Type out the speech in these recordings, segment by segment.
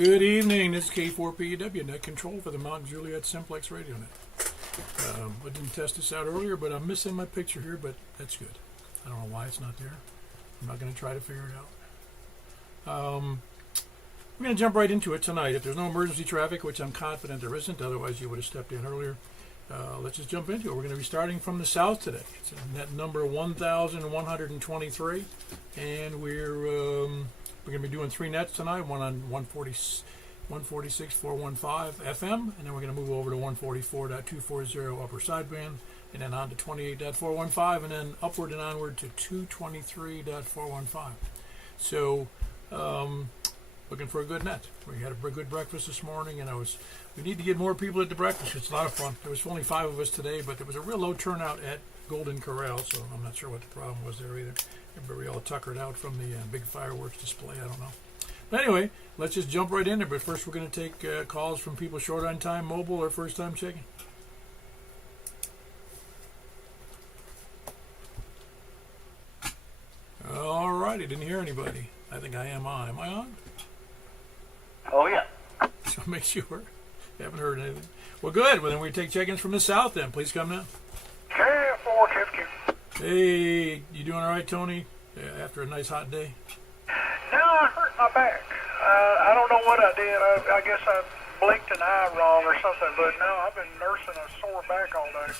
Good evening, this is K4PEW, net control for the Mount Juliet Simplex radio net. I didn't test this out earlier, but I'm missing my picture here, but that's good. I don't know why it's not there. I'm not going to try to figure it out. I'm going to jump right into it tonight. If there's no emergency traffic, which I'm confident there isn't, otherwise you would have stepped in earlier, let's just jump into it. We're going to be starting from the south today. It's net number 1,123, and we're We're going to be doing 3 nets tonight, one on 146.415 FM, and then we're going to move over to 144.240 upper sideband, and then on to 28.415, and then upward and onward to 223.415. So, looking for a good net. We had a good breakfast this morning, and we need to get more people at the breakfast. It's a lot of fun. There was only 5 of us today, but there was a real low turnout at Golden Corral, so I'm not sure what the problem was there either. Everybody all tuckered out from the big fireworks display. I don't know. But anyway, let's just jump right in there. But first, we're going to take calls from people short on time, mobile, or first time checking. All right, I didn't hear anybody. I think I am on. Am I on? Oh, yeah. So make sure. Haven't heard anything. Well, good. Well, then we take check-ins from the south then. Please come now. K4KFQ. Hey, you doing all right, Tony? After a nice hot day? No, I hurt my back. I don't know what I did. I guess I blinked an eye wrong or something, but no, I've been nursing a sore back all day.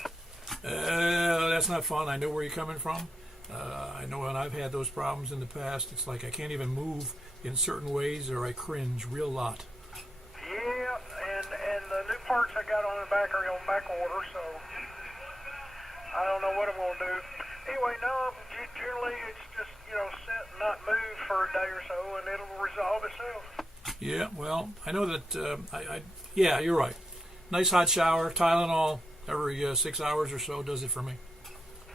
That's not fun. I know where you're coming from. I know when I've had those problems in the past, it's like I can't even move in certain ways or I cringe real lot. Yeah, and the new parts I got on the back are on back order, so I don't know what I'm going to do. Anyway, no, generally it's just, sit and not move for a day or so, and it'll resolve itself. Yeah, well, I know that, yeah, you're right. Nice hot shower, Tylenol every 6 hours or so does it for me.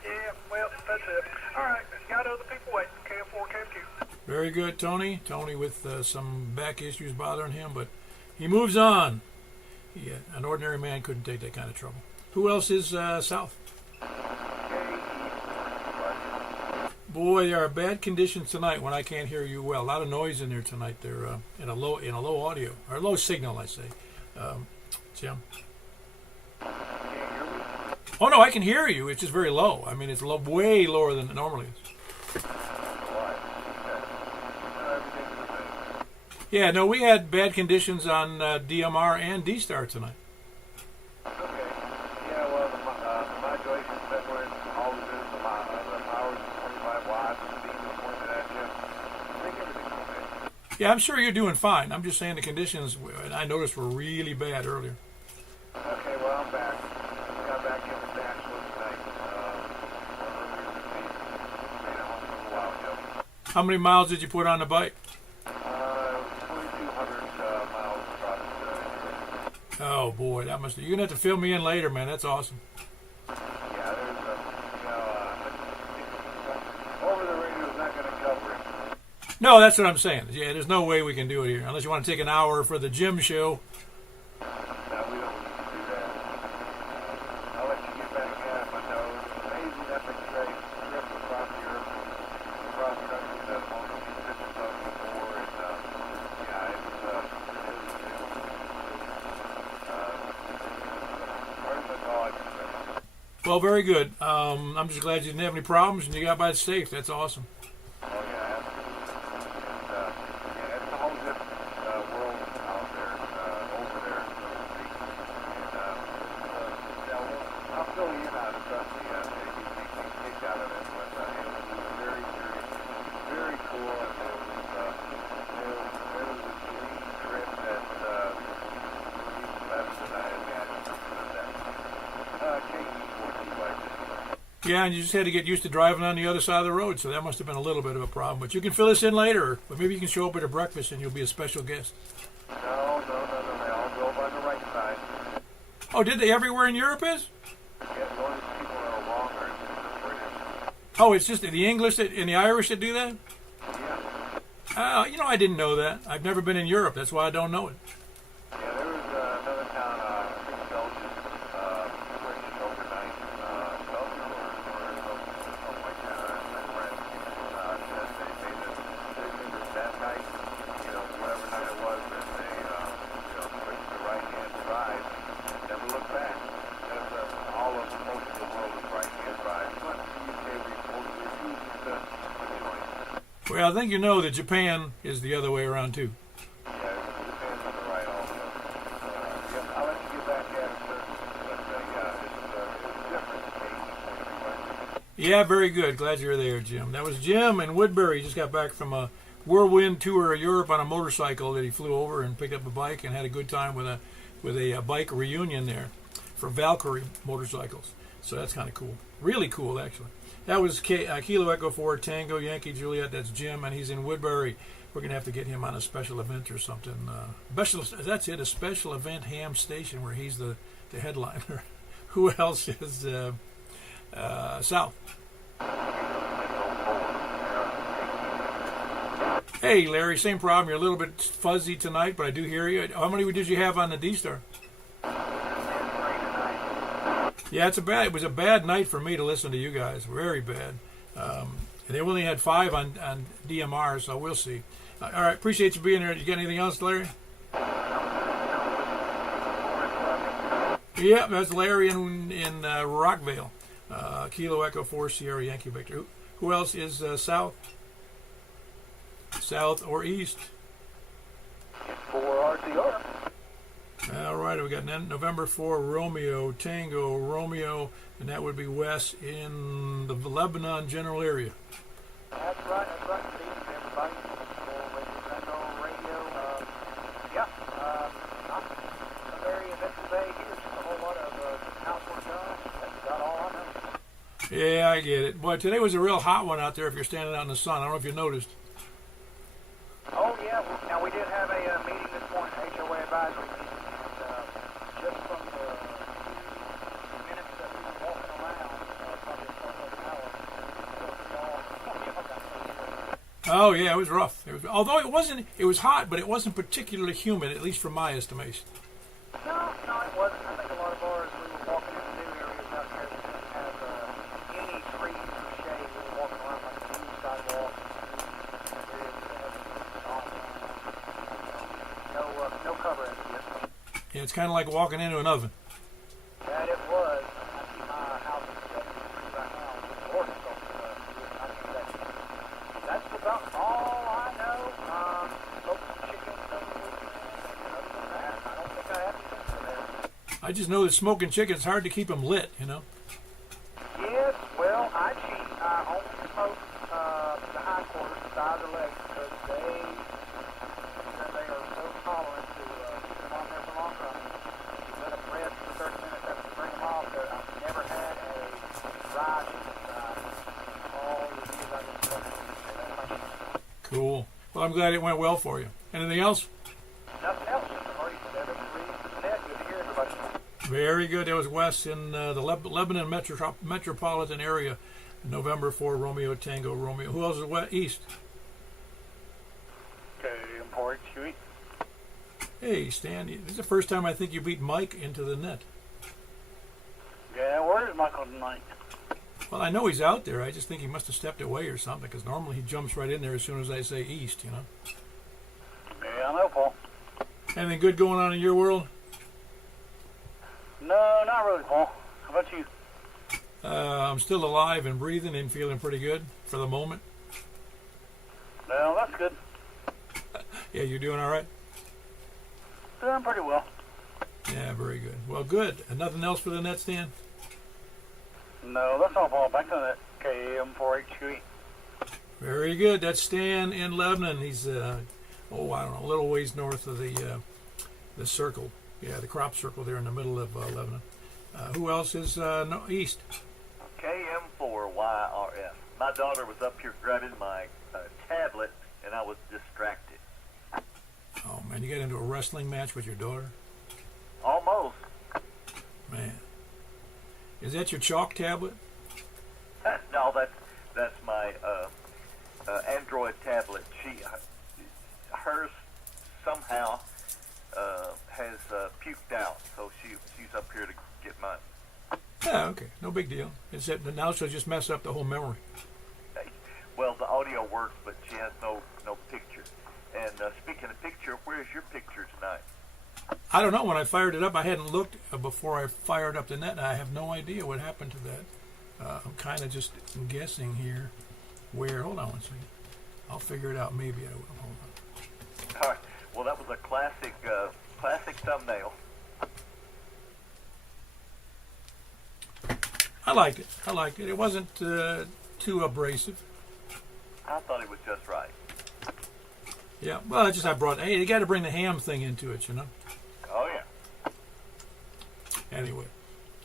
Yeah, well, that's it. All right, got other people waiting. KF4, KFQ. Very good, Tony. Tony with some back issues bothering him, but he moves on. Yeah, an ordinary man couldn't take that kind of trouble. Who else is south? Boy, there are bad conditions tonight when I can't hear you well. A lot of noise in there tonight. They're in a low audio or low signal, I say. Jim. Oh no, I can hear you. It's just very low. I mean, it's way lower than it normally is. Yeah, no, we had bad conditions on DMR and D-Star tonight. Okay. Yeah, well, the modulation's been where all it is, the power's 25 watts, the beam is pointed at you. I think everything's okay. Yeah, I'm sure you're doing fine. I'm just saying the conditions, and I noticed, were really bad earlier. Okay, well, I'm back. I got back in the Nashville tonight. Earlier this week. Made it home a little while ago. How many miles did you put on the bike? 2,200 miles across the Oh boy, that must. You're gonna have to fill me in later, man. That's awesome. Yeah, there's over the radio is not going to cover it. No, that's what I'm saying. Yeah, there's no way we can do it here unless you want to take an hour for the gym show. No, we don't need to do that. I'll let you get back at it, but no, it's amazing epic trip across Europe, across country that I've only seen pictures of before, and yeah, it's where's the dog? Well, very good. I'm just glad you didn't have any problems and you got by safe. That's awesome. Oh yeah, absolutely. And yeah, it's a whole different world out there, over there, so to speak. And yeah, well, I'll fill you in on it, trust me. Maybe make me kick out of it, but it was very, very, very cool. And it was a dream trip that was even better than I imagined. Yeah, and you just had to get used to driving on the other side of the road, so that must have been a little bit of a problem. But you can fill us in later, but maybe you can show up at a breakfast and you'll be a special guest. No. They all drove on the right side. Oh, did they everywhere in Europe is? Yeah, the only people that are longer is the British. Oh, it's just the English and the Irish that do that? Yeah. I didn't know that. I've never been in Europe. That's why I don't know it. Yeah, there was another town, I think Belgium, British overnight, Belgium or something like that. My friend said they made it that night, whatever night it was, that they, switched to right-hand drive and never looked back. That's all of most of the world is right-hand drive. But the UK refuses to join. Well, I think you know that Japan is the other way around, too. Yeah, very good. Glad you're there, Jim. That was Jim in Woodbury. He just got back from a whirlwind tour of Europe on a motorcycle that he flew over and picked up a bike and had a good time with a bike reunion there for Valkyrie motorcycles. So that's kind of cool. Really cool, actually. That was Kilo Echo 4 Tango Yankee Juliet. That's Jim, and he's in Woodbury. We're going to have to get him on a special event or something. That's it, a special event ham station where he's the headliner. Who else is South? Hey, Larry, same problem. You're a little bit fuzzy tonight, but I do hear you. How many did you have on the D-Star? Yeah, it was a bad night for me to listen to you guys. Very bad. They only had 5 on DMR, so we'll see. All right, appreciate you being here. You got anything else, Larry? Yeah, that's Larry in Rockville. Kilo Echo 4 Sierra Yankee Victor. Who else is South? South or East? 4 RCR. All right, we got November 4 Romeo Tango Romeo, and that would be Wes in the Lebanon general area. That's right, Steve, everybody. Radio. Not a very eventful day here, just a whole lot of housework done. That's about all I know. Yeah, I get it. Boy, today was a real hot one out there if you're standing out in the sun. I don't know if you noticed. Oh, yeah. Now, we did have a meeting this morning, HOA advisory meeting, and just from the minutes that we were walking around, probably a Oh, yeah, it was rough. Although it was hot, but it wasn't particularly humid, at least from my estimation. No, it wasn't. I think a lot of bars, we were walking into new areas out there that didn't have any trees or shade. We were walking around like a new sidewalk. No cover as yet. Yeah, it's kind of like walking into an oven. That it was. I see my house is right now. Lord, I think that's about all I know. Smoked chicken over the weekend. Other than that, I don't think I have anything for that. I just know that smoking chicken's hard to keep them lit, you know. Yes, well, I cheat. I only smoke the hindquarters, the thighs or legs, because they are so tolerant to keep them on there for long run. You let them rest for 30 minutes after you bring them off. I've never had a dry chicken thigh all the years I've been smoking. So that's my cheat. Cool. Well, I'm glad it went well for you. Anything else? Nothing else. Just Marty 7-3 net. Good to hear everybody. Very good. That was Wes in the Lebanon metropolitan area. November 4 Romeo Tango Romeo. Who else is West? East? Okay, import, Chewy. Hey, Stan. This is the first time I think you beat Mike into the net. Yeah, where is Michael tonight? Well, I know he's out there. I just think he must have stepped away or something, because normally he jumps right in there as soon as I say East, you know. Yeah, I know, Paul. Anything good going on in your world? No, not really, Paul. How about you? I'm still alive and breathing and feeling pretty good for the moment. Well, that's good. Yeah, you're doing all right? Doing pretty well. Yeah, very good. Well, good. And nothing else for the net, Stan? No, that's all, Paul. Back to that KM4HQE. Very good. That's Stan in Lebanon. He's, I don't know, a little ways north of the circle. Yeah, the crop circle there in the middle of Lebanon. Who else is east? KM4YRF. My daughter was up here grabbing my tablet, and I was distracted. Oh, man, you got into a wrestling match with your daughter? Almost. Man. Is that your chalk tablet? No, that's my Android tablet. Hers somehow has puked out, so she's up here to get mine. Yeah, okay, no big deal. It's that now she'll just mess up the whole memory. Well, the audio works, but she has no picture. And speaking of picture, where's your picture tonight? I don't know. When I fired it up, I hadn't looked before I fired up the net, and I have no idea what happened to that. I'm kind of just guessing here where. Hold on one second. I'll figure it out. Maybe I will. Hold on. All right. Well, that was a classic thumbnail. I liked it. It wasn't too abrasive. I thought it was just right. Yeah. Well, I brought. Hey, you got to bring the ham thing into it, you know. Oh yeah. Anyway,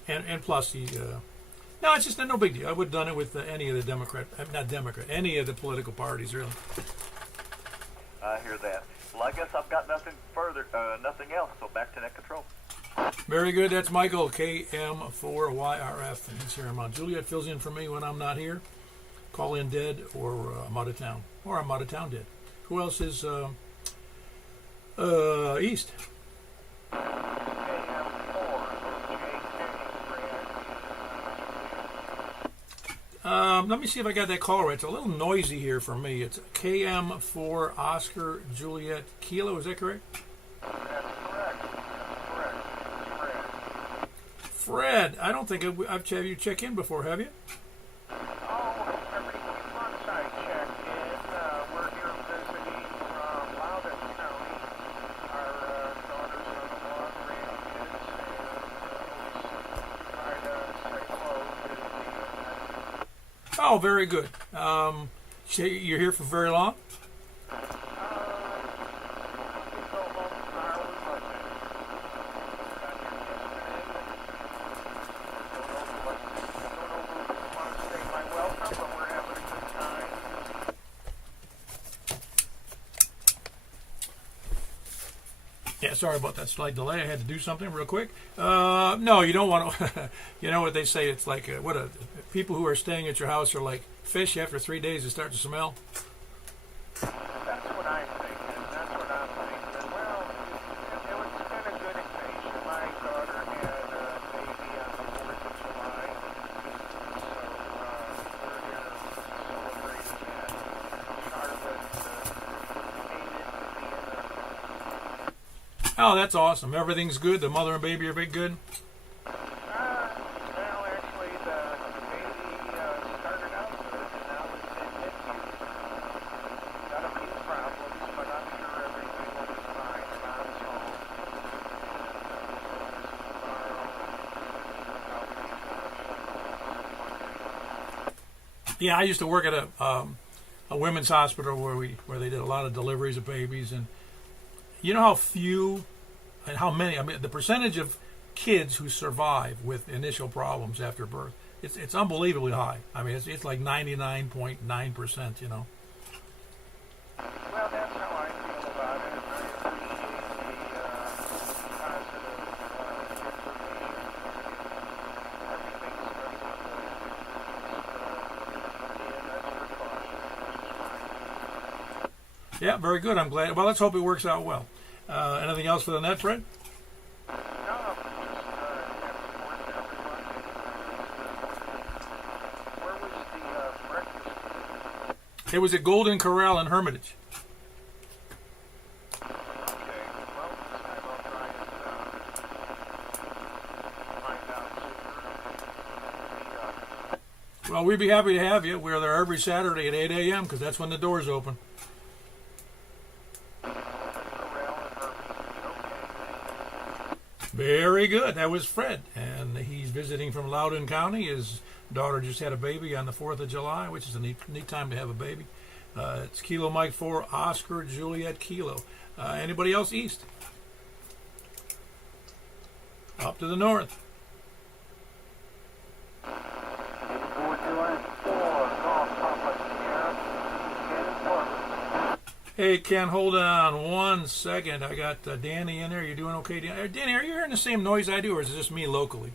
and plus no, it's just no big deal. I would have done it with any of the any of the political parties, really. I hear that. Well, I guess I've got nothing else. So back to net control. Very good. That's Michael, KM4YRF, and he's here in Mount Juliet. Fills in for me when I'm not here. Call in dead, or I'm out of town, dead. Who else is east? Let me see if I got that call right. It's a little noisy here for me. It's KM4 Oscar Juliet Kilo. Is that correct? That's correct. Fred, I don't think I've had you check in before, have you? Oh, every few months I check in. We're here visiting from Loudon County. Our daughters on the law, grandkids, and try to say hello to the Oh, very good. So you're here for very long? Yeah, sorry about that slight delay. I had to do something real quick. No, you don't want to. You know what they say? It's like people who are staying at your house are like fish. After 3 days, they start to smell. That's what I'm thinking. Well, it's been a good occasion. My daughter had a baby on the 4th of July, so we're here celebrating that. Charlotte made it to be in Oh, that's awesome. Everything's good. The mother and baby are very good. well, actually, the baby started out good, and now it's in NICU. Got a few problems, but I'm sure everything will be fine. Mom's home. Yeah, I used to work at a women's hospital where they did a lot of deliveries of babies, and you know how few and how many. I mean, the percentage of kids who survive with initial problems after birth, it's unbelievably high. I mean, it's like 99.9%. You know. Well, that's how I feel about it. I appreciate the positive information. Everything starts with EMS precautions, which is fine. Yeah, very good. I'm glad. Well, let's hope it works out well. Anything else for the net, Fred? No, just have support to everyone. Where was the breakfast? It was at Golden Corral in Hermitage. Okay, well, this time I'll try and find out sooner. Well, we'd be happy to have you. We're there every Saturday at 8 a.m. because that's when the doors open. Very good. That was Fred, and he's visiting from Loudoun County. His daughter just had a baby on the 4th of July, which is a neat time to have a baby. It's Kilo Mike 4 Oscar Juliet Kilo. Anybody else east? Up to the north. Hey, Ken, hold on 1 second. I got Danny in there. You doing okay, Danny? Danny, are you hearing the same noise I do, or is it just me locally?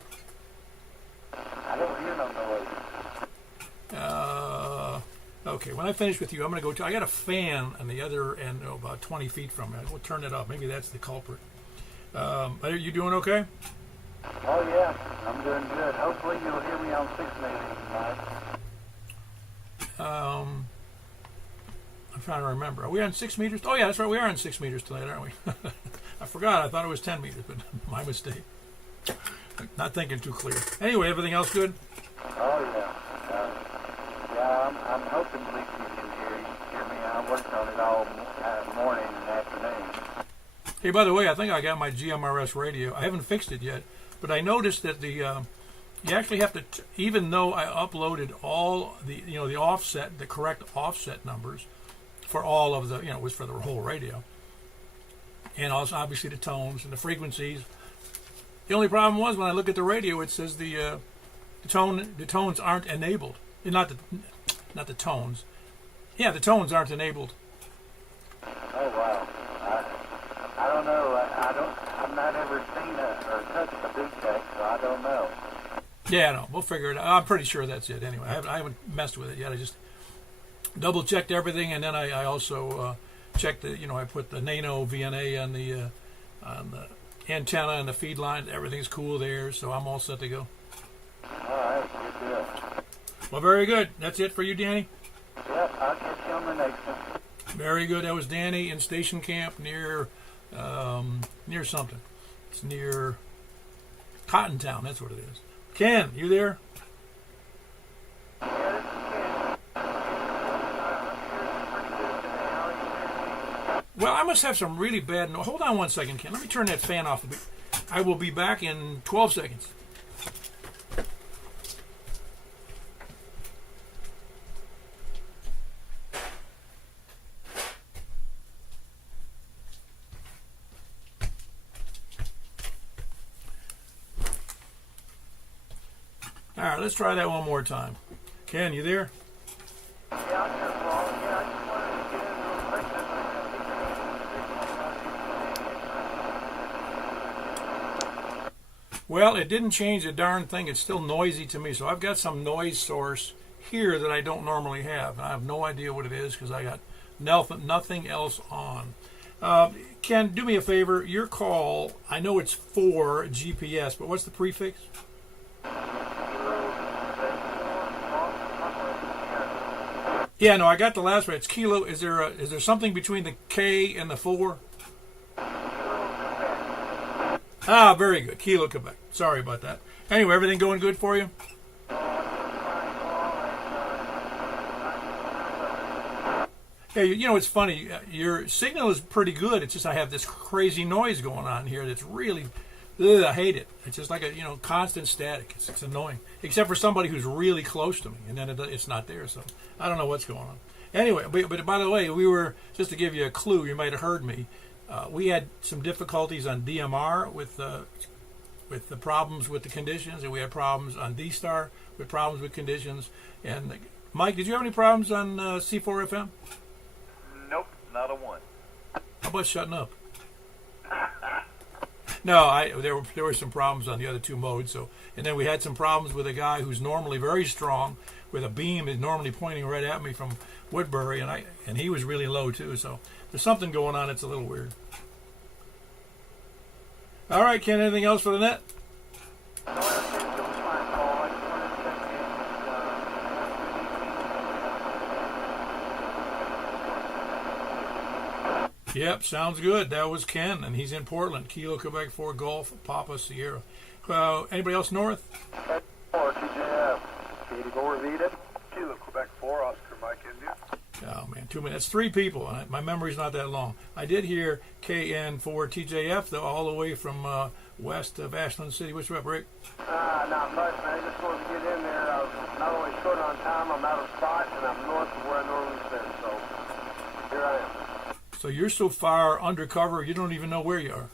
I don't hear no noise. Okay, when I finish with you, I'm going to go. I got a fan on the other end, about 20 feet from me. We'll turn it up. Maybe that's the culprit. Are you doing okay? Oh, yeah, I'm doing good. Hopefully you'll hear me on 6 meters tonight. I'm trying to remember. Are we on 6 meters? Oh, yeah, that's right. We are on 6 meters tonight, aren't we? I forgot. I thought it was 10 meters, but my mistake. Not thinking too clear. Anyway, everything else good? Oh, yeah. Yeah, I'm hoping at least you can hear me. I worked on it all morning and afternoon. Hey, by the way, I think I got my GMRS radio. I haven't fixed it yet, but I noticed that you actually have to, even though I uploaded all the offset, the correct offset numbers, for all of the, it was for the whole radio. And also, obviously, the tones and the frequencies. The only problem was when I look at the radio, it says the tones aren't enabled. Not the tones. Yeah, the tones aren't enabled. Oh wow! I don't know. I've not ever seen or touched a VTech, so I don't know. Yeah, no, we'll figure it out. I'm pretty sure that's it. Anyway, I haven't messed with it yet. I just double checked everything, and then I also checked the. I put the Nano VNA on the antenna and the feed line. Everything's cool there, so I'm all set to go. All right, good deal. Well, very good. That's it for you, Danny? Yep, I'll catch you on the next one. Very good. That was Danny in Station Camp near something. It's near Cottontown. That's what it is. Ken, you there? Well, I must have some really bad noise. Hold on one second, Ken. Let me turn that fan off a bit. I will be back in 12 seconds. All right, let's try that one more time. Ken, you there? Yeah, I'm here, Paul. Yeah, I just wanted to get in real quick. Well, it didn't change a darn thing. It's still noisy to me. So I've got some noise source here that I don't normally have. I have no idea what it is because I got nothing else on. Ken, do me a favor. Your call, I know it's for GPS, but what's the prefix? Yeah, no, I got the last one. It's kilo. Is there something between the K and the 4? Ah, very good. Kilo, Quebec. Sorry about that. Anyway, everything going good for you? Yeah, it's funny. Your signal is pretty good. It's just I have this crazy noise going on here that's really, I hate it. It's just like a constant static. It's annoying, except for somebody who's really close to me, and then it's not there. So I don't know what's going on. Anyway, but by the way, we were just to give you a clue. You might have heard me. We had some difficulties on DMR with the problems with the conditions, and we had problems on D-Star with problems with conditions. And Mike, did you have any problems on C4FM? Nope, not a one. How about shutting up? No, there were some problems on the other two modes. So, and then we had some problems with a guy who's normally very strong with a beam is normally pointing right at me from Woodbury, and he was really low too. So there's something going on. It's a little weird. All right, Ken. Anything else for the net? Yep, sounds good. That was Ken, and he's in Portland. Kilo, Quebec 4 Golf, Papa Sierra. Anybody else north? TJF, 84 Vita, Kilo, Quebec 4, Oscar Mike India. Oh, man, 2 minutes. That's 3 people. My memory's not that long. I did hear KN4 TJF, though, all the way from west of Ashland City. What's up, Rick? Not much, man. Just wanted to get in there. I was not only short on time, I'm out of spot, and I'm north of where I normally spend, so here I am. So you're so far undercover, you don't even know where you are.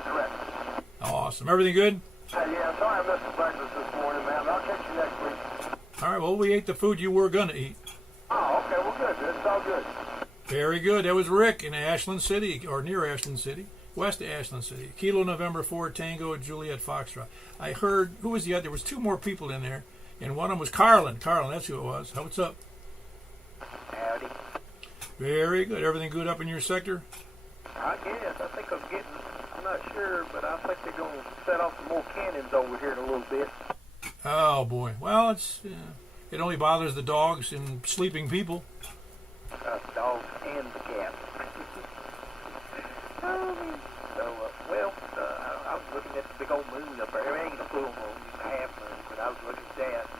Correct. Awesome. Everything good? Yeah, sorry I missed the breakfast this morning, man. I'll catch you next week. All right, well, we ate the food you were going to eat. Oh, okay. Well, good. It's all good. Very good. That was Rick in Ashland City, or near Ashland City, west of Ashland City. Kilo November 4 Tango Juliet Foxtrot. I heard, who was the other? There was 2 more people in there, and one of them was Carlin. Carlin, that's who it was. What's up? Howdy. Very good. Everything good up in your sector? I guess. I think I'm not sure, but I think they're going to set off some more cannons over here in a little bit. Oh, boy. Well, it only bothers the dogs and sleeping people. Dogs and the cats. I was looking at the big old moon up there. It ain't a full moon, it's a half moon, but I was looking at that.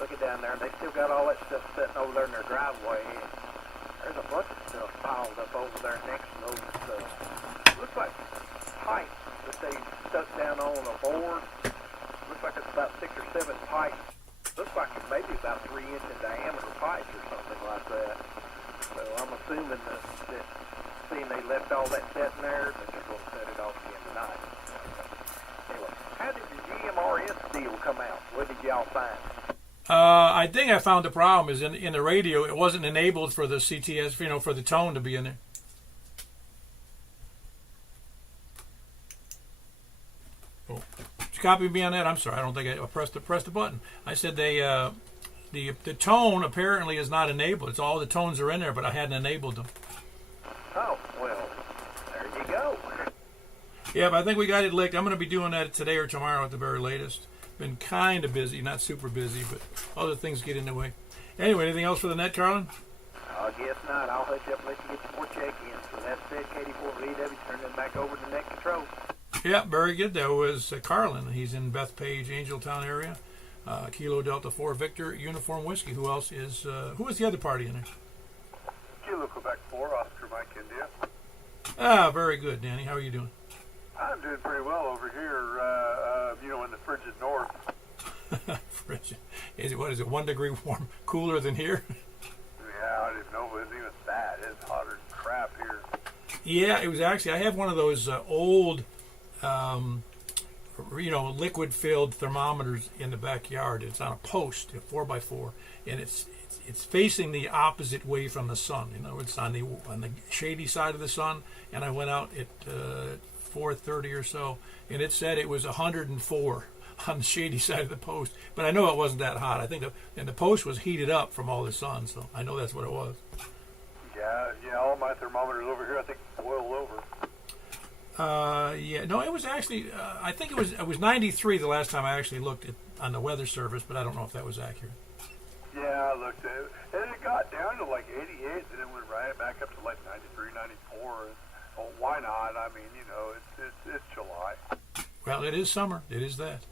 Looking down there, and they still got all that stuff sitting over there in their driveway. There's a bunch of stuff piled up over there next to those, looks like pipes that they stuck down on a board. Looks like it's about 6 or 7 pipes. Looks like it's maybe about 3 inch in diameter pipes or something like that. So I'm assuming that seeing they left all that sitting there, they're just going to set it off again tonight. Anyway, how did the GMRS deal come out? What did y'all find? I think I found the problem is in the radio. It wasn't enabled for the CTS, for the tone to be in there. Oh, did you copy me on that? I'm sorry. I don't think I pressed the button. I said the tone apparently is not enabled. It's all the tones are in there, but I hadn't enabled them. Oh, well, there you go. Yeah, but I think we got it licked. I'm going to be doing that today or tomorrow at the very latest. Been kind of busy, not super busy, but other things get in the way. Anyway, anything else for the net, Carlin? I guess not. I'll let you up and let you get some more check-ins. So that's it, KD4VW. Turn it back over to net control. Yeah, very good. That was Carlin. He's in Bethpage, Angeltown area. Kilo Delta 4 Victor Uniform Whiskey. Who else is? Who is the other party in there? Kilo Quebec 4, Oscar Mike India. Ah, very good, Danny. How are you doing? I'm doing pretty well over here, in the frigid north. Frigid. What is it, 1 degree warm, cooler than here? Yeah, I didn't know it was even that. It's hotter than crap here. Yeah, it was actually, I have one of those old, liquid-filled thermometers in the backyard. It's on a post, a 4x4, and it's facing the opposite way from the sun. It's on the shady side of the sun, and I went out at 4:30 or so, and it said it was 104 on the shady side of the post. But I know it wasn't that hot. I think the post was heated up from all the sun, so I know that's what it was. Yeah, all my thermometers over here, I think, boiled over. No, it was actually, I think it was 93 the last time I actually looked on the weather service, but I don't know if that was accurate. Yeah, I looked at it, and it got down to like 88, and then it went right back up to like 93, 94. Well, why not? I mean, it's July. Well, it is summer. It is that.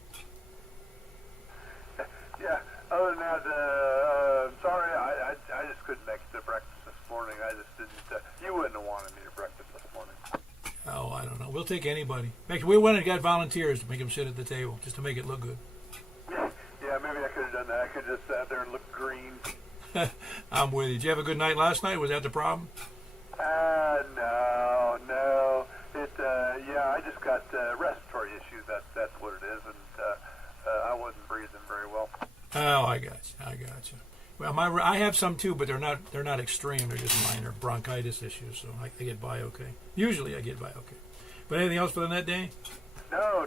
Yeah. Other than that, sorry, I just couldn't make it to breakfast this morning. I just didn't. You wouldn't have wanted me to breakfast this morning. Oh, I don't know. We'll take anybody. We went and got volunteers to make them sit at the table, just to make it look good. Yeah, maybe I could have done that. I could have just sat there and looked green. I'm with you. Did you have a good night last night? Was that the problem? No. I just got respiratory issues. That's what it is, and I wasn't breathing very well. Oh, I got you. Well, I have some too, but they're not extreme. They're just minor bronchitis issues, so I get by okay. Usually, I get by okay. But anything else for the net, Danny? No.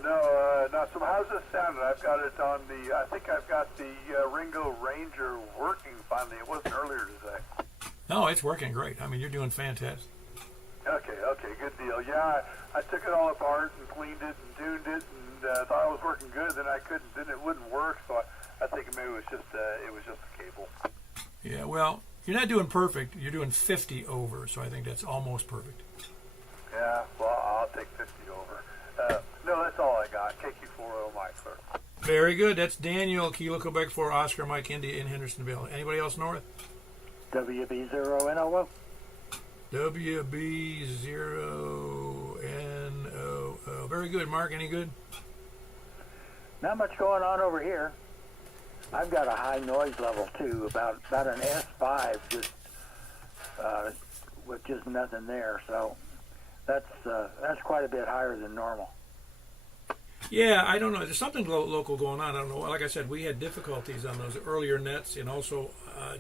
So how's this sounding? I've got it on the. I think I've got the Ringo Ranger working finally. It wasn't earlier today. No, it's working great. I mean, you're doing fantastic. Okay, good deal. Yeah, I took it all apart and cleaned it and tuned it, and thought it was working good. Then I couldn't. Then it wouldn't work. So I think maybe it was just a cable. Yeah. Well, you're not doing perfect. You're doing 50 over. So I think that's almost perfect. Yeah. Well, I'll take 50 over. No, that's all I got. KQ40 Mike, sir. Very good. That's Daniel, Kilo Quebec 4, Oscar Mike India in Hendersonville. Anybody else north? WB0NOO. WB0NOO. Very good. Mark, any good? Not much going on over here. I've got a high noise level too, about an S5, just with just nothing there. So that's quite a bit higher than normal. Yeah, I don't know. There's something local going on. I don't know. Like I said, we had difficulties on those earlier nets, and also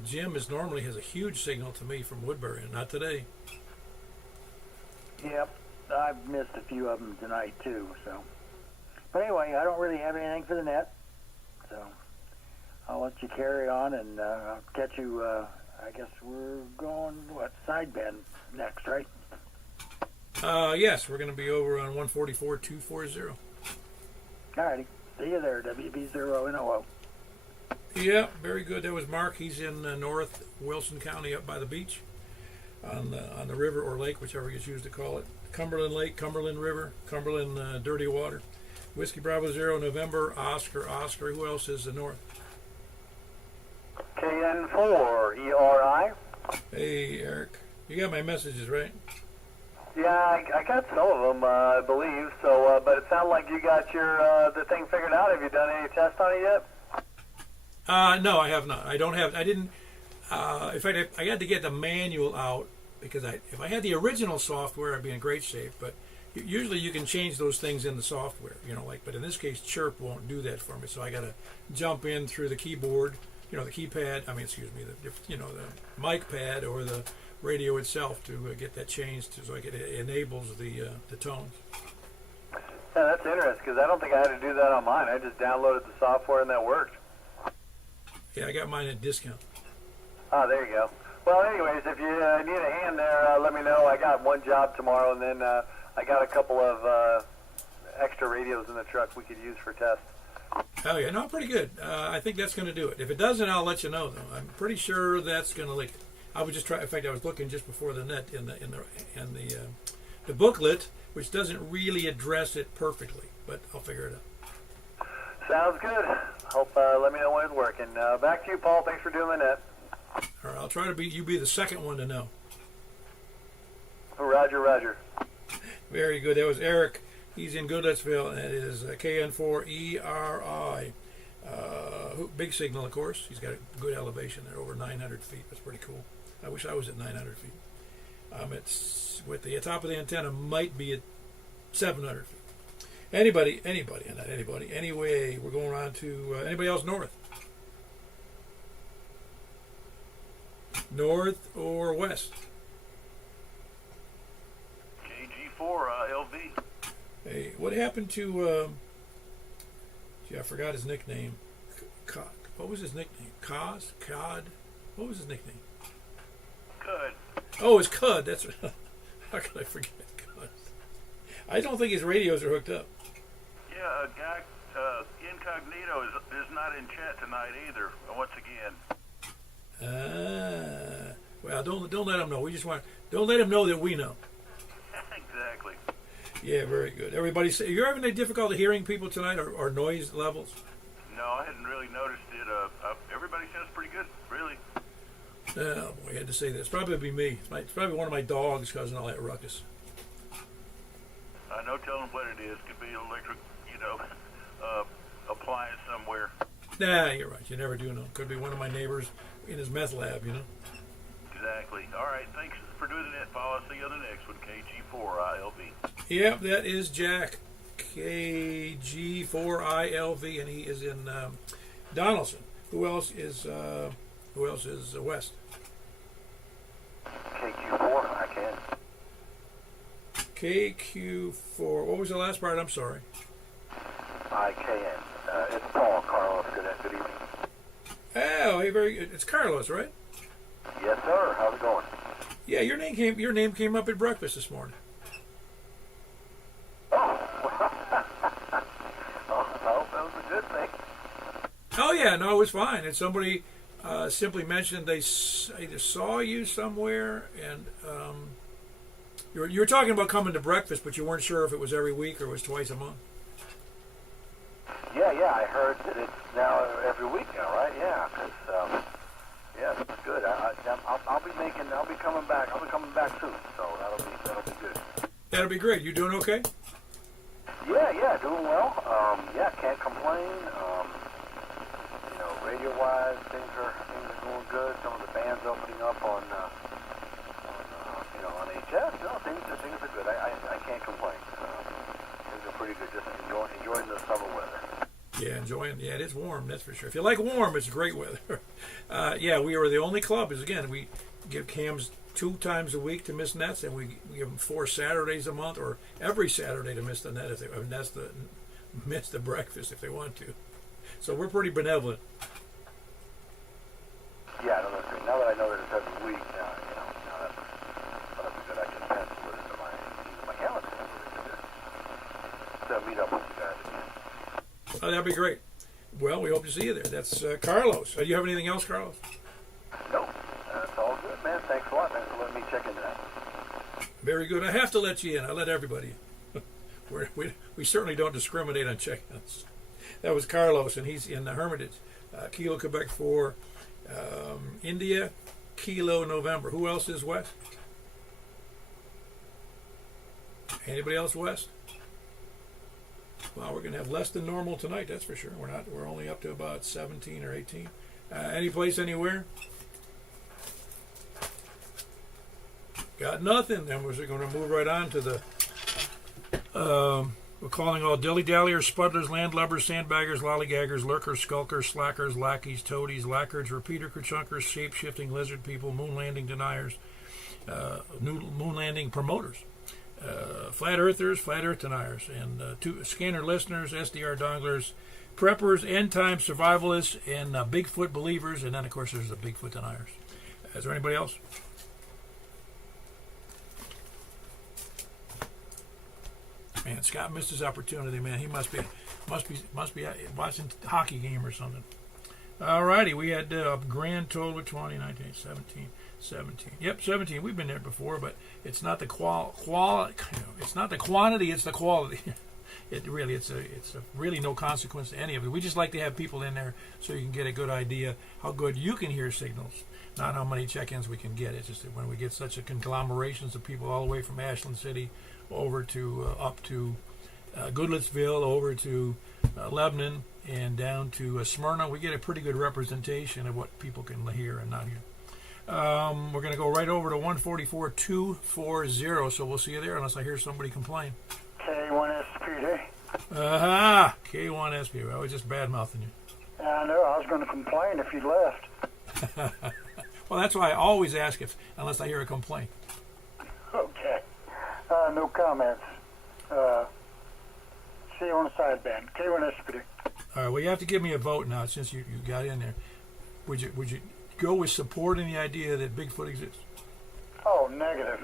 Jim normally has a huge signal to me from Woodbury, and not today. Yep, I've missed a few of them tonight too. So, but anyway, I don't really have anything for the net, so I'll let you carry on, and I'll catch you. I guess we're going sideband next, right? Yes, we're going to be over on 144.240. Alrighty. See you there, WB0NOO. Yeah, very good. That was Mark. He's in North Wilson County up by the beach on the river or lake, whichever you choose to call it. Cumberland Lake, Cumberland River, Cumberland Dirty Water. Whiskey Bravo 0, November, Oscar. Who else is the north? KN4, ERI. Hey, Eric. You got my messages, right? Yeah, I got some of them, I believe. So, but it sounded like you got your the thing figured out. Have you done any tests on it yet? No, I have not. I don't have. I didn't. In fact, I had to get the manual out because if I had the original software, I'd be in great shape. But usually you can change those things in the software, but in this case, Chirp won't do that for me. So I got to jump in through the keyboard, the keypad. I mean, excuse me, the mic pad or the radio itself to get that changed so it enables the tones. Yeah, that's interesting because I don't think I had to do that on mine. I just downloaded the software and that worked. Yeah, I got mine at discount. Oh, there you go. Well, anyways, if you need a hand there, let me know. I got one job tomorrow, and then I got a couple of extra radios in the truck we could use for tests. Oh yeah, no, pretty good. I think that's going to do it. If it doesn't, I'll let you know. Though I'm pretty sure that's going to leak. I would just try. In fact, I was looking just before the net in the booklet, which doesn't really address it perfectly, but I'll figure it out. Sounds good. Hope let me know when it's working. Back to you, Paul. Thanks for doing the net. All right, I'll try to be the second one to know. Roger, Roger. Very good. That was Eric. He's in Goodlettsville, and it is KN4ERI. Big signal, of course. He's got a good elevation there, over 900 feet. That's pretty cool. I wish I was at 900 feet. It's with the top of the antenna might be at 700 feet. Anybody. Anyway, we're going on to anybody else north? North or west? KG4 LV. Hey, what happened to? I forgot his nickname. What was his nickname? Cod. What was his nickname? Cud. Oh, it's Cud. That's how could I forget Cud? I don't think his radios are hooked up. Yeah, guy Incognito is not in chat tonight either. Once again. Well, don't let him know. Don't let him know that we know. Exactly. Yeah, very good. Everybody, you're having any difficulty hearing people tonight, or noise levels? No, I hadn't really noticed it. Everybody sounds pretty good, really. Oh boy, I had to say that. It's probably be me. It's probably one of my dogs causing all that ruckus. No telling what it is. Could be an electric, appliance somewhere. Nah, you're right. You never do know. Could be one of my neighbors in his meth lab, Exactly. All right. Thanks for doing that, Paul. I'll see you on the next one. KG4ILV. Yep, that is Jack. KG4ILV, and he is in Donaldson. Who else is west? KQ4, I can. KQ4. What was the last part? I'm sorry. IKN. It's Paul, Carlos. Good evening. Oh, hey, very good. It's Carlos, right? Yes, sir. How's it going? Yeah, your name came up at breakfast this morning. Oh, that was a good thing. Oh yeah, no, it was fine. And somebody simply mentioned they either saw you somewhere, and you were talking about coming to breakfast, but you weren't sure if it was every week or it was twice a month. Yeah, I heard that it's now every week now, right? Yeah, because yeah, that's good. I'll be coming back. I'll be coming back soon, so that'll be good. That'll be great. You doing okay? Yeah, doing well. Can't complain. Radio-wise, things are going good. Some of the bands opening up on HS. No, things are good. I can't complain. Things are pretty good. Just enjoying the summer weather. Yeah, Yeah, it is warm. That's for sure. If you like warm, it's great weather. We are the only club. We give cams 2 times a week to miss nets, and we give them 4 Saturdays a month, or every Saturday to miss the net if they miss the breakfast if they want to. So we're pretty benevolent. Yeah, no, that's great. Now that I know that it's every week, that'll be good. I can pencil it into my calendar. So meet up with you guys again. Oh, that'd be great. Well, we hope to see you there. That's Carlos. Do you have anything else, Carlos? No, that's all good, man. Thanks a lot. Thanks for letting me check into that. Very good. I have to let you in. I let everybody in. we certainly don't discriminate on check-ins. That was Carlos, and he's in the Hermitage. Kilo Quebec 4, India, Kilo November. Who else is west? Anybody else west? Well, we're going to have less than normal tonight, that's for sure. We're only up to about 17 or 18. Any place, anywhere? Got nothing. Then we're going to move right on to the. We're calling all dilly-dalliers, spuddlers, landlubbers, sandbaggers, lollygaggers, lurkers, skulkers, slackers, lackeys, toadies, lackards, repeater kerchunkers, shape-shifting lizard people, moon landing deniers, moon landing promoters, flat earthers, flat earth deniers, and scanner listeners, SDR donglers, preppers, end-time survivalists, and Bigfoot believers, and then, of course, there's the Bigfoot deniers. Is there anybody else? Man, Scott missed his opportunity, man. He must be watching a hockey game or something. All righty, we had a grand total of 20, 19, 17. Yep, 17. We've been there before, but it's not the it's not the quantity, it's the quality. It's really no consequence to any of it. We just like to have people in there so you can get a good idea how good you can hear signals, not how many check-ins we can get. It's just that when we get such a conglomerations of people all the way from Ashland City over to up to Goodlettsville, over to Lebanon, and down to Smyrna, we get a pretty good representation of what people can hear and not hear. We're going to go right over to 144.240, so we'll see you there unless I hear somebody complain. K1SPD. Aha! K1SP. I was just bad-mouthing you. I know. I was going to complain if you left. Well, that's why I always ask unless I hear a complaint. Okay. No comments. See you on the sideband. K1SPD. All right. Well, you have to give me a vote now since you got in there. Would you go with supporting the idea that Bigfoot exists? Oh, negative.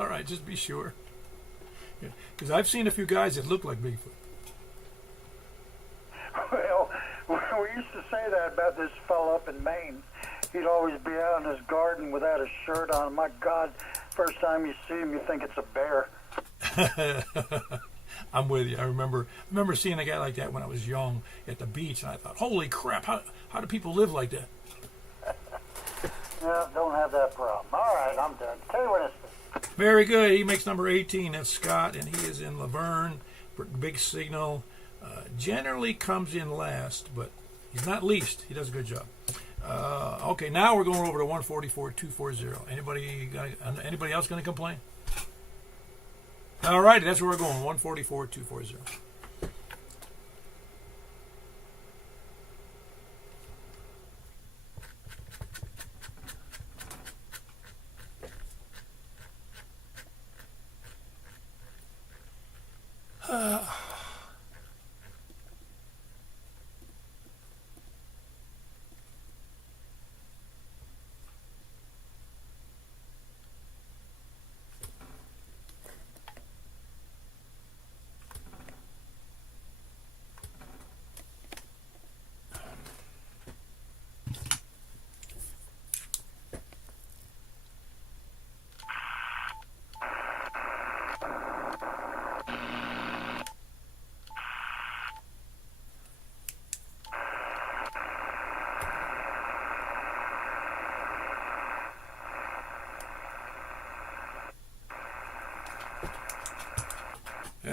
All right. Just be sure. Because I've seen a few guys that look like Bigfoot. Well, we used to say that about this fellow up in Maine. He'd always be out in his garden without his shirt on. My God, first time you see him, you think it's a bear. I'm with you. I remember seeing a guy like that when I was young at the beach, and I thought, holy crap, how do people live like that? No, don't have that problem. All right, I'm done. K1SPD. Very good. He makes number 18. That's Scott, and he is in Laverne. Big signal. Generally comes in last, but he's not least. He does a good job. Okay, now we're going over to 144.240. Anybody else going to complain? All righty, that's where we're going. 144.240.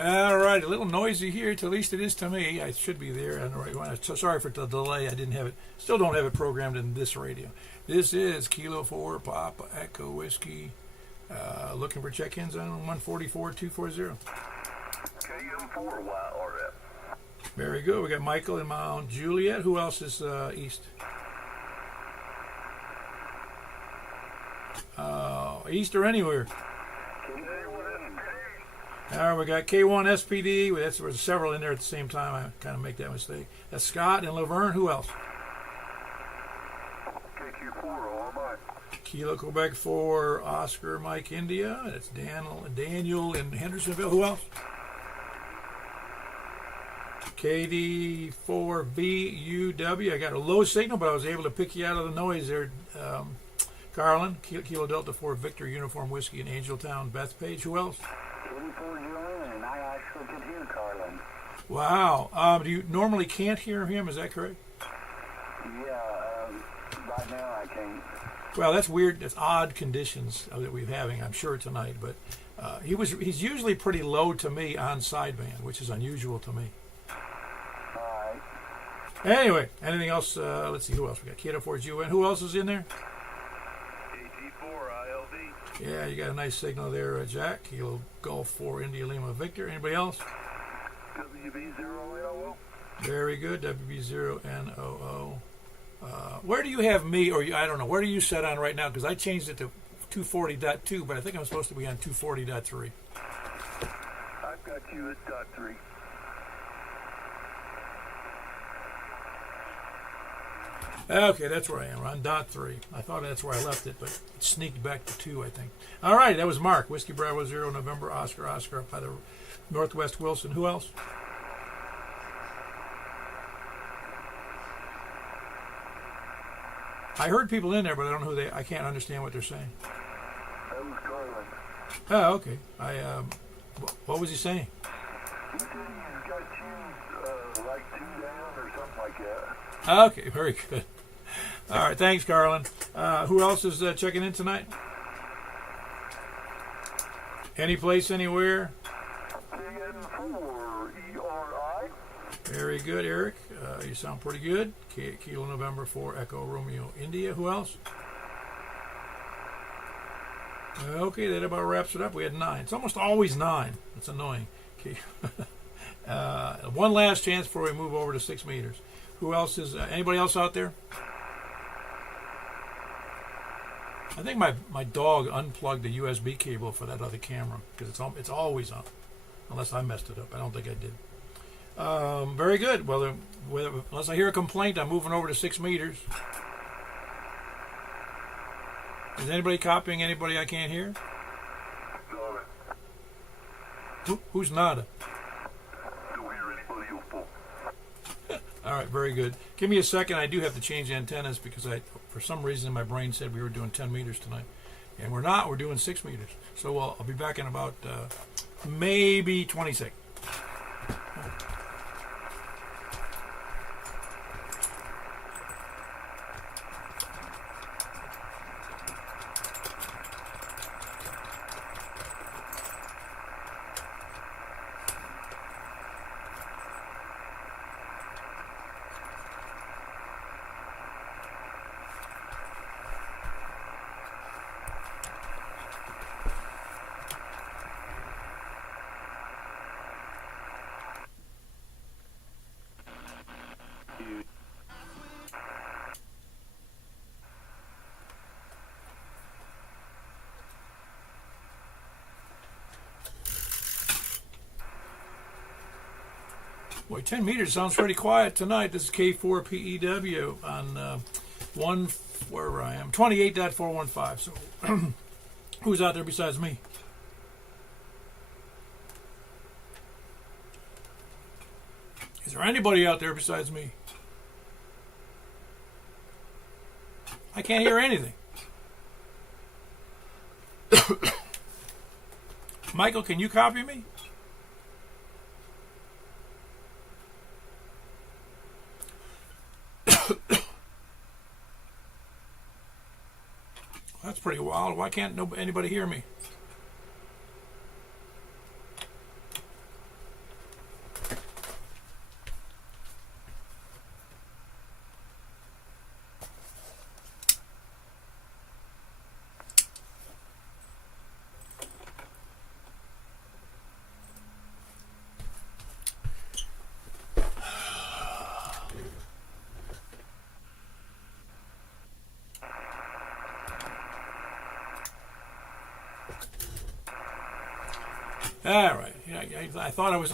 All right, a little noisy here. At least it is to me. I should be there. So sorry for the delay. I didn't have it. Still don't have it programmed in this radio. This is Kilo 4 Papa Echo Whiskey. Looking for check-ins on 144.240. KM4 YRF. Very good. We got Michael in Mount Juliet. Who else is east? East or anywhere? All right, we got K1 SPD. There's several in there at the same time. I kind of make that mistake. That's Scott and Laverne. Who else? KQ4, all mine. Kilo Quebec 4, Oscar Mike India. That's Daniel in Hendersonville. Who else? KD4VUW. I got a low signal, but I was able to pick you out of the noise there. Garland, Kilo Delta 4 Victor Uniform Whiskey in Angeltown. Bethpage. Who else? 24 Juliet, and I actually could hear Carlin. Wow. Do you normally can't hear him? Is that correct? Yeah, right now I can't. Well, that's weird. That's odd conditions that we're having, I'm sure, tonight. But he's usually pretty low to me on sideband, which is unusual to me. All right. Anyway, anything else? Let's see, who else? We got Kilo 4 UN. Who else is in there? KG4 ILD. Yeah, you got a nice signal there, Jack. Kilo Golf 4 India Lima Victor. Anybody else? WB0NOO. Very good. WB0NOO. Where do you have me, or I don't know, where do you set on right now? Because I changed it to 240.2, but I think I'm supposed to be on 240.3. I've got you at dot 3. Okay, that's where I am. We're on dot 3. I thought that's where I left it, but it sneaked back to 2, I think. All right, that was Mark. Whiskey Bravo 0, November, Oscar up by the Northwest Wilson. Who else? I heard people in there, but I don't know who I can't understand what they're saying. That was Garland. Oh, okay. What was he saying? He said he's got you like 2 down or something like that. Okay, very good. All right, thanks, Carlin. Who else is checking in tonight? Any place, anywhere? KN4ERI. Very good, Eric. You sound pretty good. Kilo November 4 Echo Romeo India. Who else? Okay, that about wraps it up. We had 9. It's almost always 9. It's annoying. Okay. One last chance before we move over to 6 meters. Who else is? Anybody else out there? I think my dog unplugged the USB cable for that other camera because it's always on, unless I messed it up. I don't think I did. Very good. Well, unless I hear a complaint, I'm moving over to 6 meters. Is anybody copying anybody I can't hear? Who's nada? Don't hear anybody else. All right, very good. Give me a second. I do have to change antennas because for some reason, my brain said we were doing 10 meters tonight. And we're not. We're doing 6 meters. So I'll be back in about maybe 20 seconds. Boy, 10 meters sounds pretty quiet tonight. This is K4PEW on where I am, 28.415. So, who's out there besides me? Is there anybody out there besides me? I can't hear anything. Michael, can you copy me? That's pretty wild. Why can't anybody hear me? All right. Yeah, I thought I was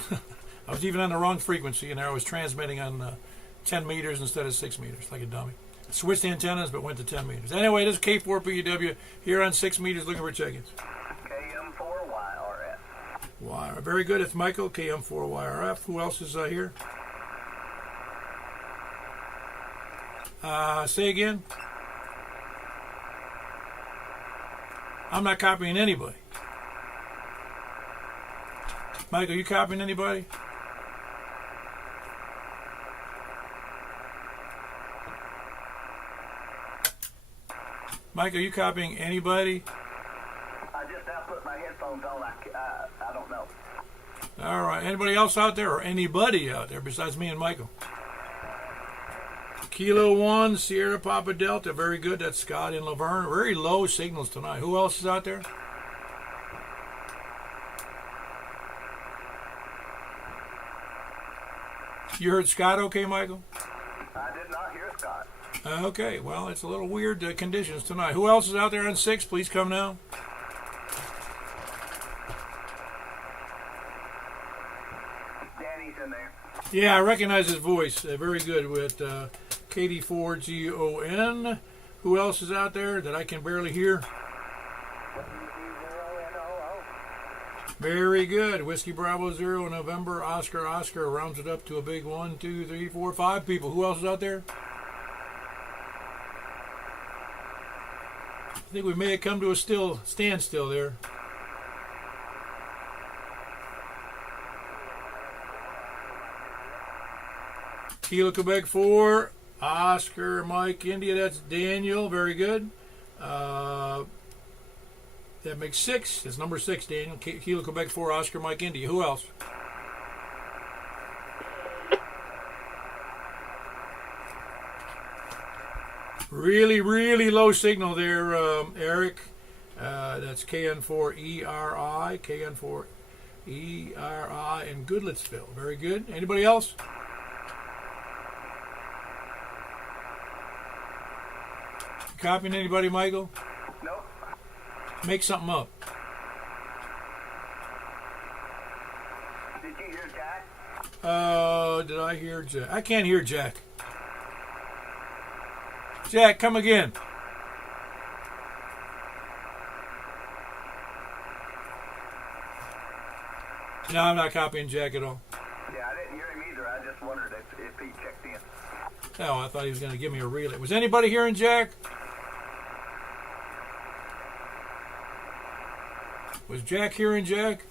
I was even on the wrong frequency, and I was transmitting on 10 meters instead of 6 meters, like a dummy. Switched antennas, but went to 10 meters. Anyway, this is K4PEW here on 6 meters looking for check-ins. KM4YRF. Y. Very good. It's Michael, KM4YRF. Who else is here? Say again. I'm not copying anybody. Michael, you copying anybody? Michael, you copying anybody? I just now put my headphones on. I don't know. All right. Anybody else out there, or anybody out there besides me and Michael? Kilo 1, Sierra Papa Delta. Very good. That's Scott in Laverne. Very low signals tonight. Who else is out there? You heard Scott okay, Michael? I did not hear Scott. Okay, well, it's a little weird conditions tonight. Who else is out there on 6? Please come now. Danny's in there. Yeah, I recognize his voice. Very good with KD4GON. Who else is out there that I can barely hear? Very good. Whiskey Bravo 0 November Oscar Oscar rounds it up to a big 1, 2, 3, 4, 5 people. Who else is out there? I think we may have come to a standstill there. Kilo Quebec 4, Oscar Mike India, that's Daniel, very good. That makes 6. That's number 6, Daniel. Kilo Quebec 4, Oscar Mike India. Who else? Really, really low signal there, Eric. That's KN4ERI, KN4ERI in Goodlettsville. Very good. Anybody else? Copying anybody, Michael? Nope. Make something up. Did you hear Jack? Did I hear Jack? I can't hear Jack. Jack, come again. No, I'm not copying Jack at all. Yeah, I didn't hear him either. I just wondered if he checked in. No, I thought he was going to give me a relay. Was anybody hearing Jack? Was Jack hearing Jack?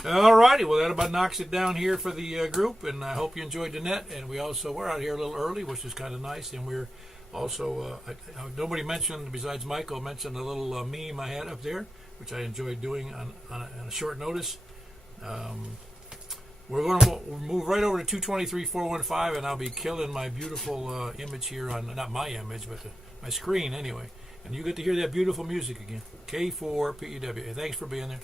Alrighty, well that about knocks it down here for the group, and I hope you enjoyed the net. And we're out here a little early, which is kind of nice. And we're also nobody mentioned besides Michael mentioned a little meme I had up there, which I enjoyed doing on a short notice. We're going to move right over to 223.415, and I'll be killing my beautiful image here on not my image, but my screen anyway. And you get to hear that beautiful music again. K4PEW. Hey, thanks for being there.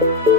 Bye.